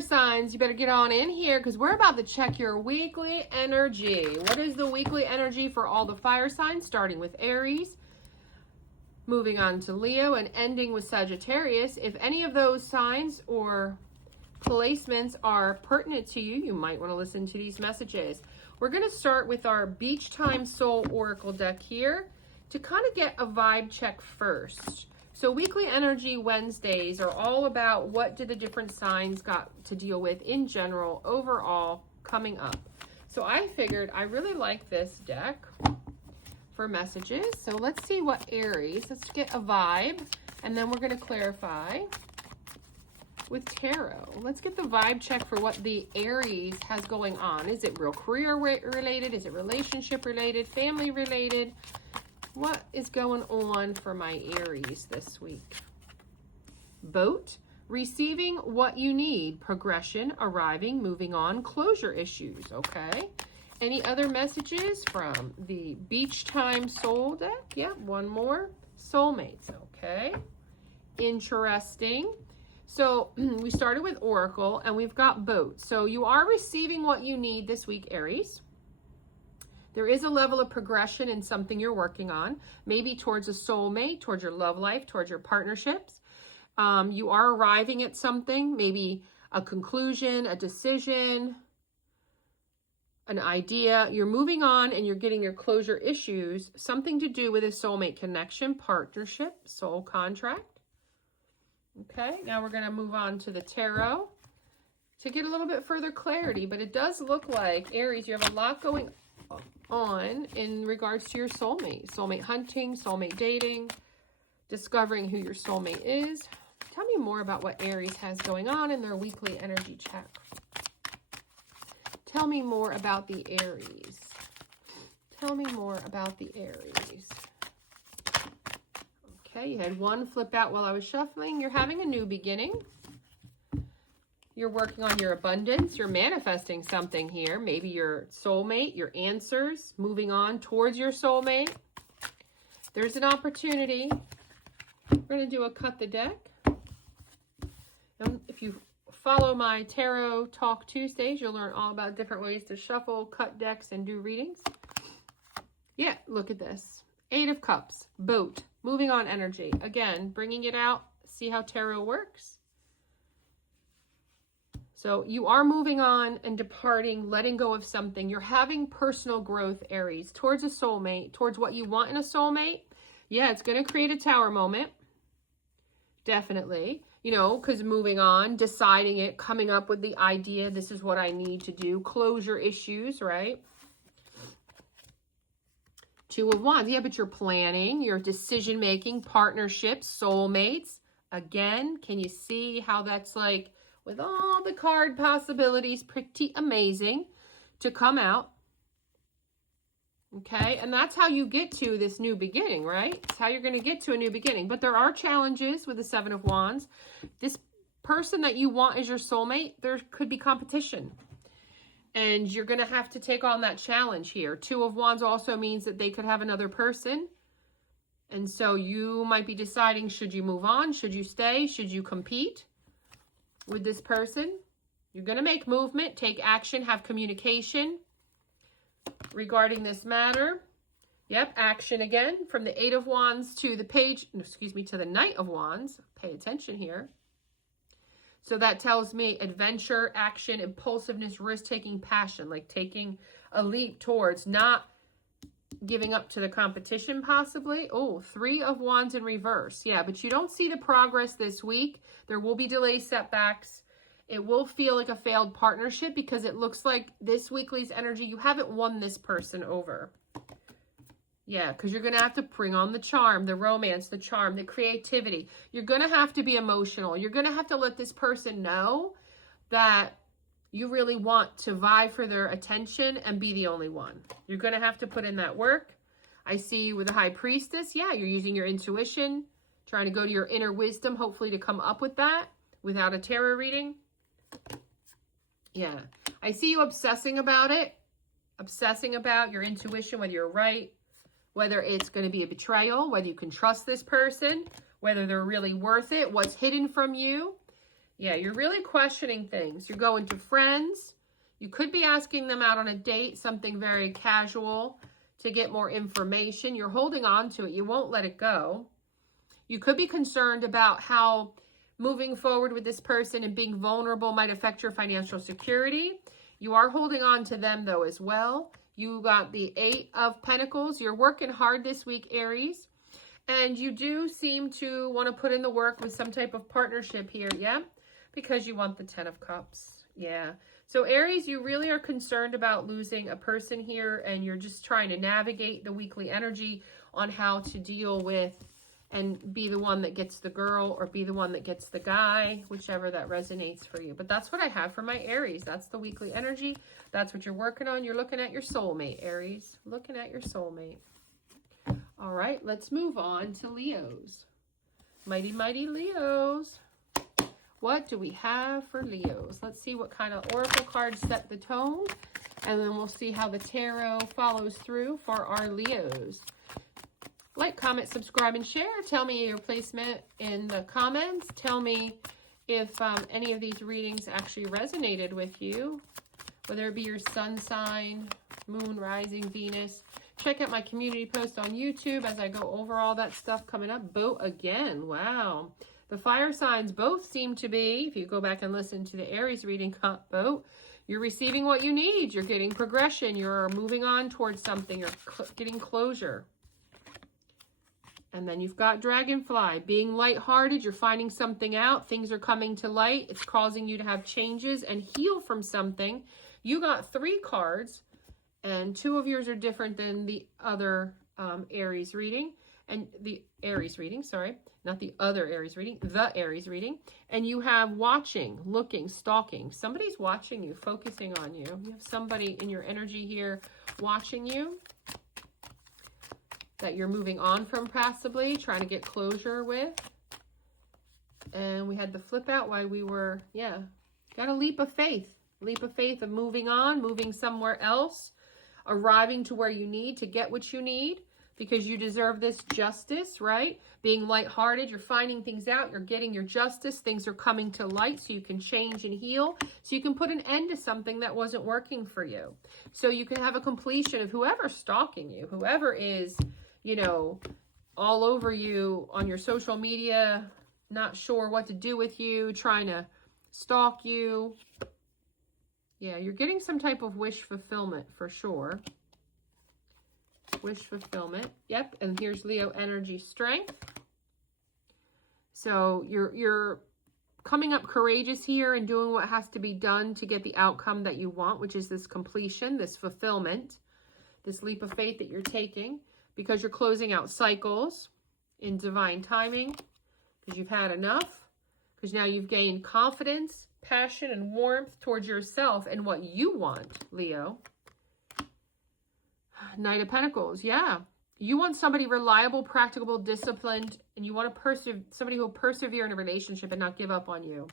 fire signs, you better get on in here because we're about to check your weekly energy. What is the weekly energy for all the fire signs, starting with Aries, moving on to Leo, and ending with Sagittarius? If any of those signs or placements are pertinent to you, you might want to listen to these messages. We're going to start with our Beach Time Soul Oracle deck here to kind of get a vibe check first. So weekly energy Wednesdays are all about what do the different signs got to deal with in general, overall, coming up. So I figured I really like this deck for messages. So let's see what Aries, let's get a vibe, and then we're going to clarify with tarot. Let's get the vibe check for what the Aries has going on. Is it real career related? Is it relationship related? Family related? What is going on for my Aries this week? Boat, receiving what you need, progression, arriving, moving on, closure issues, okay? Any other messages from the Beach Time Soul deck? Yeah, one more. Soulmates, okay. Interesting. So we started with Oracle and we've got Boat. So you are receiving what you need this week, Aries. There is a level of progression in something you're working on, maybe towards a soulmate, towards your love life, towards your partnerships. You are arriving at something, maybe a conclusion, a decision, an idea. You're moving on and you're getting your closure issues, something to do with a soulmate connection, partnership, soul contract. Okay, now we're going to move on to the tarot to get a little bit further clarity, but it does look like, Aries, you have a lot going on in regards to your soulmate. Soulmate hunting, soulmate dating, discovering who your soulmate is. Tell me more about what Aries has going on in their weekly energy check. Tell me more about the Aries. Tell me more about the Aries. Okay, you had one flip out while I was shuffling. You're having a new beginning. You're working on your abundance. You're manifesting something here. Maybe your soulmate, your answers, moving on towards your soulmate. There's an opportunity. We're going to do a cut the deck. And if you follow my Tarot Talk Tuesdays, you'll learn all about different ways to shuffle, cut decks, and do readings. Yeah, look at this. 8 of Cups, Boat, moving on energy. Again, bringing it out. See how tarot works. So you are moving on and departing, letting go of something. You're having personal growth, Aries, towards a soulmate, towards what you want in a soulmate. Yeah, it's going to create a tower moment. Definitely. You know, because moving on, deciding it, coming up with the idea, this is what I need to do. Closure issues, right? 2 of Wands. Yeah, but you're planning, your decision-making, partnerships, soulmates. Again, can you see how that's like, with all the card possibilities, pretty amazing to come out. Okay, and that's how you get to this new beginning, right? It's how you're going to get to a new beginning. But there are challenges with the 7 of Wands. This person that you want as your soulmate, there could be competition. And you're going to have to take on that challenge here. 2 of Wands also means that they could have another person. And so you might be deciding, should you move on? Should you stay? Should you compete with this person? You're going to make movement, take action, have communication regarding this matter. Yep, action again from the 8 of Wands to the to the Knight of Wands. Pay attention here. So that tells me adventure, action, impulsiveness, risk-taking, passion, like taking a leap towards not giving up to the competition possibly. Oh, 3 of Wands in reverse. Yeah, but you don't see the progress this week. There will be delays, setbacks. It will feel like a failed partnership because it looks like this weekly's energy, you haven't won this person over. Yeah, because you're going to have to bring on the charm, the romance, the charm, the creativity. You're going to have to be emotional. You're going to have to let this person know that you really want to vie for their attention and be the only one. You're going to have to put in that work. I see you with the High Priestess. Yeah, you're using your intuition, trying to go to your inner wisdom, hopefully to come up with that without a tarot reading. Yeah, I see you obsessing about it, obsessing about your intuition, whether you're right, whether it's going to be a betrayal, whether you can trust this person, whether they're really worth it, what's hidden from you. Yeah, you're really questioning things. You're going to friends. You could be asking them out on a date, something very casual, to get more information. You're holding on to it. You won't let it go. You could be concerned about how moving forward with this person and being vulnerable might affect your financial security. You are holding on to them, though, as well. You got the 8 of Pentacles. You're working hard this week, Aries. And you do seem to want to put in the work with some type of partnership here, yeah? Because you want the 10 of Cups, yeah. So, Aries, you really are concerned about losing a person here, and you're just trying to navigate the weekly energy on how to deal with and be the one that gets the girl or be the one that gets the guy, whichever that resonates for you. But that's what I have for my Aries. That's the weekly energy. That's what you're working on. You're looking at your soulmate, Aries. Looking at your soulmate. All right, let's move on to Leos. Mighty, mighty Leos. What do we have for Leos? Let's see what kind of oracle cards set the tone, and then we'll see how the tarot follows through for our Leos. Like, comment, subscribe, and share. Tell me your placement in the comments. Tell me if any of these readings actually resonated with you, whether it be your sun sign, moon, rising, Venus. Check out my community post on YouTube as I go over all that stuff coming up. Boat again. Wow. The fire signs both seem to be, if you go back and listen to the Aries reading, boat, you're receiving what you need. You're getting progression. You're moving on towards something. You're getting closure. And then you've got Dragonfly. Being lighthearted, you're finding something out. Things are coming to light. It's causing you to have changes and heal from something. You got 3 cards, and 2 of yours are different than the other Aries reading. And the Aries reading, sorry, not the other Aries reading, the Aries reading. And you have watching, looking, stalking. Somebody's watching you, focusing on you. You have somebody in your energy here watching you that you're moving on from, possibly trying to get closure with. And we had the flip out while we were, yeah, got a leap of faith of moving on, moving somewhere else, arriving to where you need to get what you need, because you deserve this justice, right? Being lighthearted, you're finding things out, you're getting your justice, things are coming to light so you can change and heal, so you can put an end to something that wasn't working for you. So you can have a completion of whoever's stalking you, whoever is, you know, all over you on your social media, not sure what to do with you, trying to stalk you. Yeah, you're getting some type of wish fulfillment for sure. Wish fulfillment. Yep. And here's Leo energy strength. So you're coming up courageous here and doing what has to be done to get the outcome that you want, which is this completion, this fulfillment, this leap of faith that you're taking, because you're closing out cycles in divine timing, because you've had enough, because now you've gained confidence, passion, and warmth towards yourself and what you want, Leo. Knight of Pentacles, yeah. You want somebody reliable, practical, disciplined, and you want to somebody who will persevere in a relationship and not give up on you.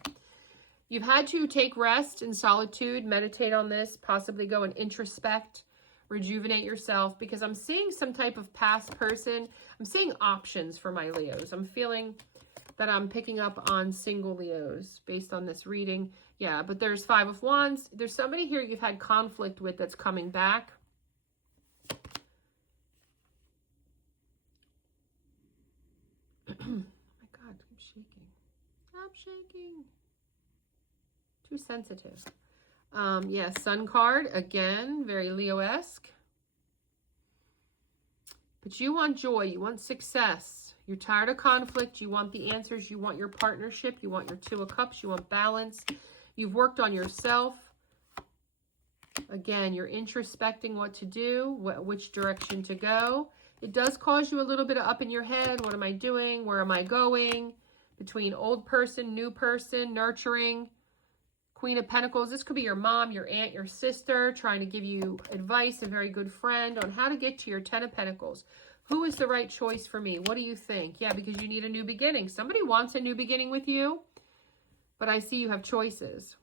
You've had to take rest in solitude, meditate on this, possibly go and introspect, rejuvenate yourself, because I'm seeing some type of past person. I'm seeing options for my Leos. I'm feeling that I'm picking up on single Leos based on this reading. Yeah, but there's 5 of Wands. There's somebody here you've had conflict with that's coming back. Oh my God, I'm shaking. I'm shaking. Too sensitive. Yeah, Sun card, again, very Leo-esque. But you want joy, you want success. You're tired of conflict, you want the answers, you want your partnership, you want your 2 of Cups, you want balance. You've worked on yourself. Again, you're introspecting what to do, which direction to go. It does cause you a little bit of up in your head. What am I doing? Where am I going? Between old person, new person, nurturing. Queen of Pentacles. This could be your mom, your aunt, your sister trying to give you advice, a very good friend on how to get to your 10 of Pentacles. Who is the right choice for me? What do you think? Yeah, because you need a new beginning. Somebody wants a new beginning with you, but I see you have choices.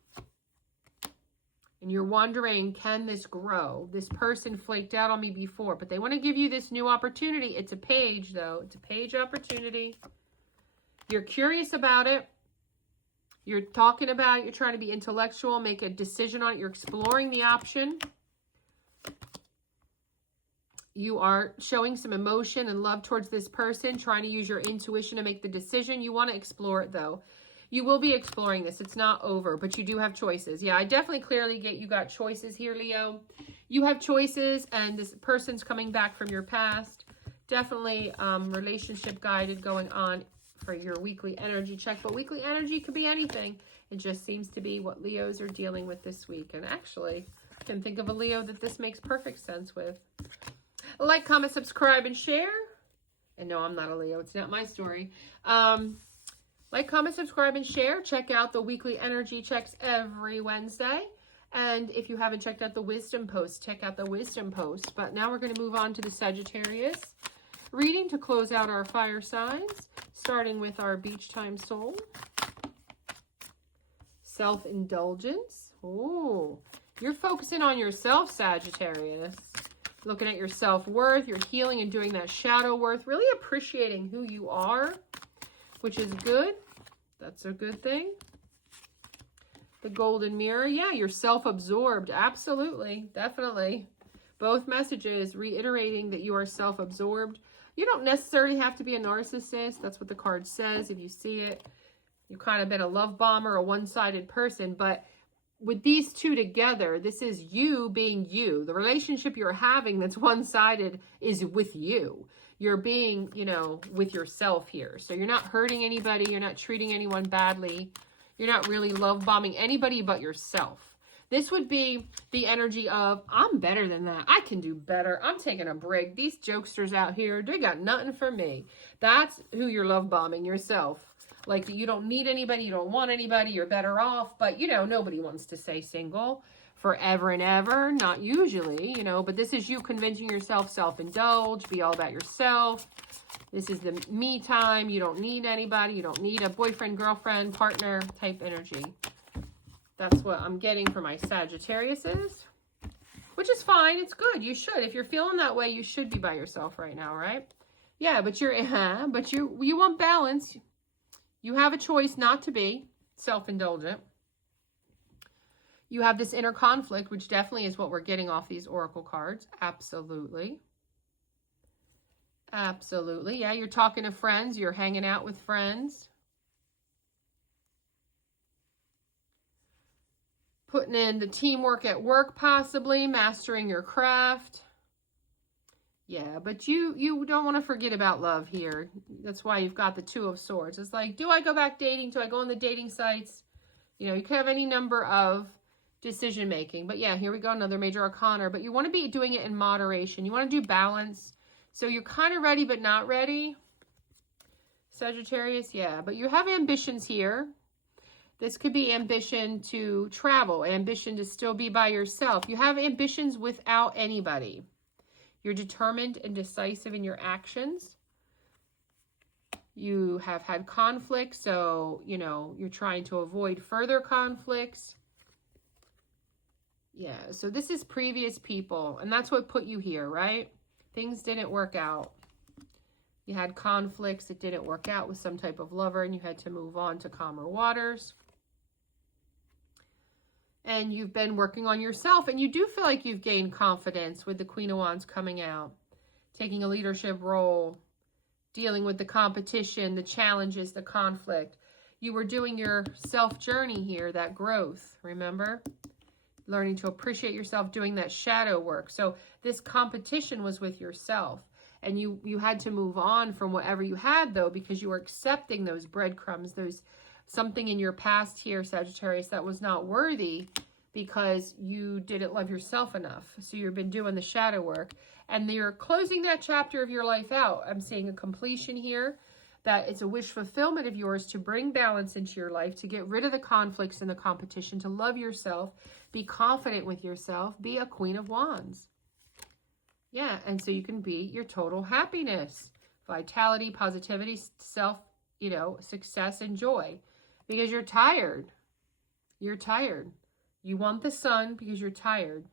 And you're wondering, can this grow? This person flaked out on me before, but they want to give you this new opportunity. It's a page, though. It's a page opportunity. You're curious about it. You're talking about it. You're trying to be intellectual, make a decision on it. You're exploring the option. You are showing some emotion and love towards this person, trying to use your intuition to make the decision. You want to explore it, though. You will be exploring this. It's not over, but you do have choices. Yeah, I definitely clearly get you got choices here, Leo. You have choices, and this person's coming back from your past. Definitely relationship guided going on for your weekly energy check. But weekly energy could be anything. It just seems to be what Leos are dealing with this week. And actually, I can think of a Leo that this makes perfect sense with. Like, comment, subscribe, and share. And no, I'm not a Leo. It's not my story. Like, comment, subscribe, and share. Check out the weekly energy checks every Wednesday. And if you haven't checked out the wisdom post, check out the wisdom post. But now we're going to move on to the Sagittarius reading to close out our fire signs, starting with our beach time soul. Self-indulgence. Oh, you're focusing on yourself, Sagittarius. Looking at your self-worth, your healing and doing that shadow worth, really appreciating who you are, which is good. That's a good thing. The golden mirror, yeah, you're self-absorbed. Absolutely, definitely. Both messages reiterating that you are self-absorbed. You don't necessarily have to be a narcissist. That's what the card says. If you see it, you've kind of been a love bomber, a one-sided person, but with these two together, this is you being you. The relationship you're having that's one-sided is with you. You're being, you know, with yourself here. So you're not hurting anybody. You're not treating anyone badly. You're not really love bombing anybody but yourself. This would be the energy of, I'm better than that. I can do better. I'm taking a break. These jokesters out here, they got nothing for me. That's who you're love bombing, yourself. Like, you don't need anybody, you don't want anybody, you're better off. But, you know, nobody wants to stay single forever and ever. Not usually, you know. But this is you convincing yourself, self-indulge, be all about yourself. This is the me time. You don't need anybody. You don't need a boyfriend, girlfriend, partner type energy. That's what I'm getting for my Sagittariuses. Which is fine. It's good. You should. If you're feeling that way, you should be by yourself right now, right? Yeah, but you want balance. You have a choice not to be self-indulgent. You have this inner conflict, which definitely is what we're getting off these oracle cards. Absolutely. Absolutely. Yeah, you're talking to friends. You're hanging out with friends. Putting in the teamwork at work, possibly. Mastering your craft. Yeah, but you don't want to forget about love here. That's why you've got the Two of Swords. It's like, do I go back dating? Do I go on the dating sites? You know, you could have any number of decision making. But yeah, here we go, another major arcana. But you want to be doing it in moderation. You want to do balance. So you're kind of ready but not ready. Sagittarius, yeah. But you have ambitions here. This could be ambition to travel, ambition to still be by yourself. You have ambitions without anybody. You're determined and decisive in your actions. You have had conflict, so, you know, you're trying to avoid further conflicts. Yeah, so this is previous people, and that's what put you here, right? Things didn't work out. You had conflicts, it didn't work out with some type of lover, and you had to move on to calmer waters. And you've been working on yourself, and you do feel like you've gained confidence with the Queen of Wands coming out, taking a leadership role, dealing with the competition, the challenges, the conflict. You were doing your self-journey here, that growth, remember? Learning to appreciate yourself, doing that shadow work. So this competition was with yourself, and you had to move on from whatever you had, though, because you were accepting those breadcrumbs, those something in your past here, Sagittarius, that was not worthy because you didn't love yourself enough. So you've been doing the shadow work, and you're closing that chapter of your life out. I'm seeing a completion here, that it's a wish fulfillment of yours to bring balance into your life, to get rid of the conflicts and the competition, to love yourself, be confident with yourself, be a Queen of Wands. Yeah, and so you can be your total happiness, vitality, positivity, self, you know, success and joy. Because you're tired. You're tired. You want the sun because you're tired.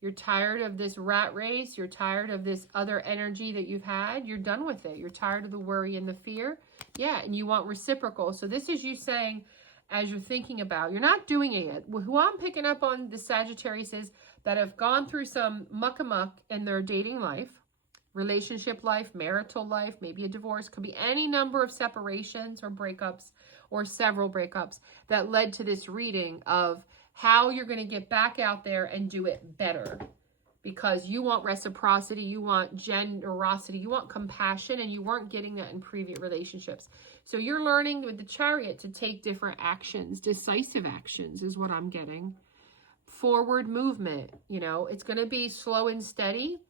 You're tired of this rat race. You're tired of this other energy that you've had. You're done with it. You're tired of the worry and the fear. Yeah, and you want reciprocal. So this is you saying, as you're thinking about, you're not doing it yet. Who I'm picking up on the Sagittarius is that have gone through some muck-a-muck in their dating life, relationship life, marital life, maybe a divorce, could be any number of separations or breakups or several breakups that led to this reading of how you're going to get back out there and do it better. Because you want reciprocity, you want generosity, you want compassion, and you weren't getting that in previous relationships. So you're learning with the Chariot to take different actions, decisive actions is what I'm getting. Forward movement, you know, it's going to be slow and steady.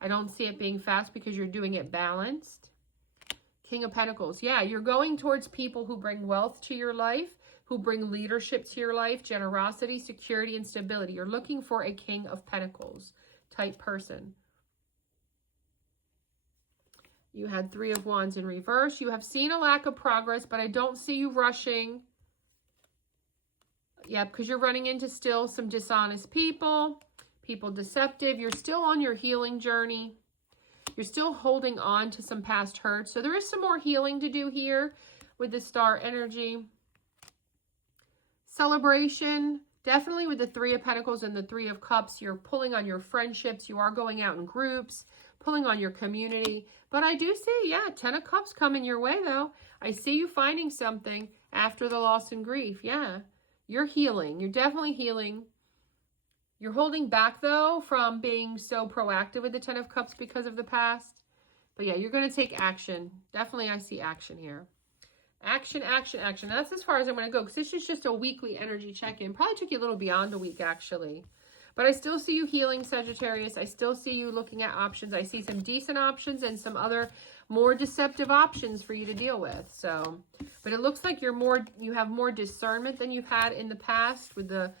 I don't see it being fast because you're doing it balanced. King of Pentacles, yeah, you're going towards people who bring wealth to your life, who bring leadership to your life, generosity, security, and stability. You're looking for a King of Pentacles type person. You had Three of Wands in reverse. You have seen a lack of progress, but I don't see you rushing. Yeah, because you're running into still some dishonest people, people deceptive. You're still on your healing journey. You're still holding on to some past hurts. So there is some more healing to do here with the star energy. Celebration. Definitely with the Three of Pentacles and the Three of Cups, you're pulling on your friendships. You are going out in groups, pulling on your community. But I do see, yeah, 10 of Cups coming your way, though. I see you finding something after the loss and grief. Yeah, you're healing. You're definitely healing. You're holding back, though, from being so proactive with the 10 of Cups because of the past. But, yeah, you're going to take action. Definitely, I see action here. Action, action, action. That's as far as I'm going to go because this is just a weekly energy check-in. Probably took you a little beyond a week, actually. But I still see you healing, Sagittarius. I still see you looking at options. I see some decent options and some other more deceptive options for you to deal with. So, but it looks like you have more discernment than you've had in the past with the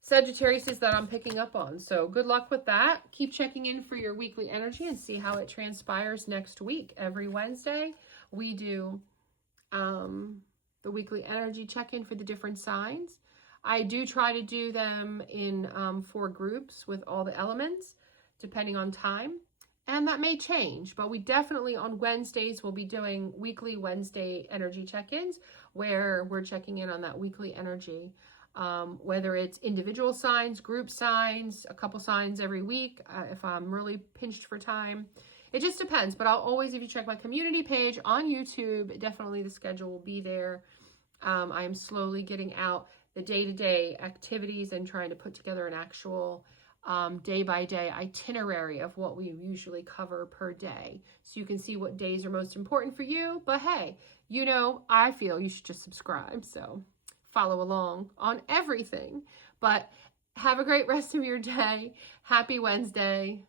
Sagittarius that I'm picking up on. So good luck with that. Keep checking in for your weekly energy and see how it transpires next week. Every Wednesday, we do the weekly energy check-in for the different signs. I do try to do them in 4 groups with all the elements, depending on time. And that may change, but we definitely on Wednesdays will be doing weekly Wednesday energy check-ins where we're checking in on that weekly energy. Whether it's individual signs, group signs, a couple signs every week, if I'm really pinched for time. It just depends, but I'll always, if you check my community page on YouTube, definitely the schedule will be there. I am slowly getting out the day-to-day activities and trying to put together an actual day-by-day itinerary of what we usually cover per day. So you can see what days are most important for you. But hey, you know, I feel you should just subscribe. So follow along on everything. But have a great rest of your day. Happy Wednesday.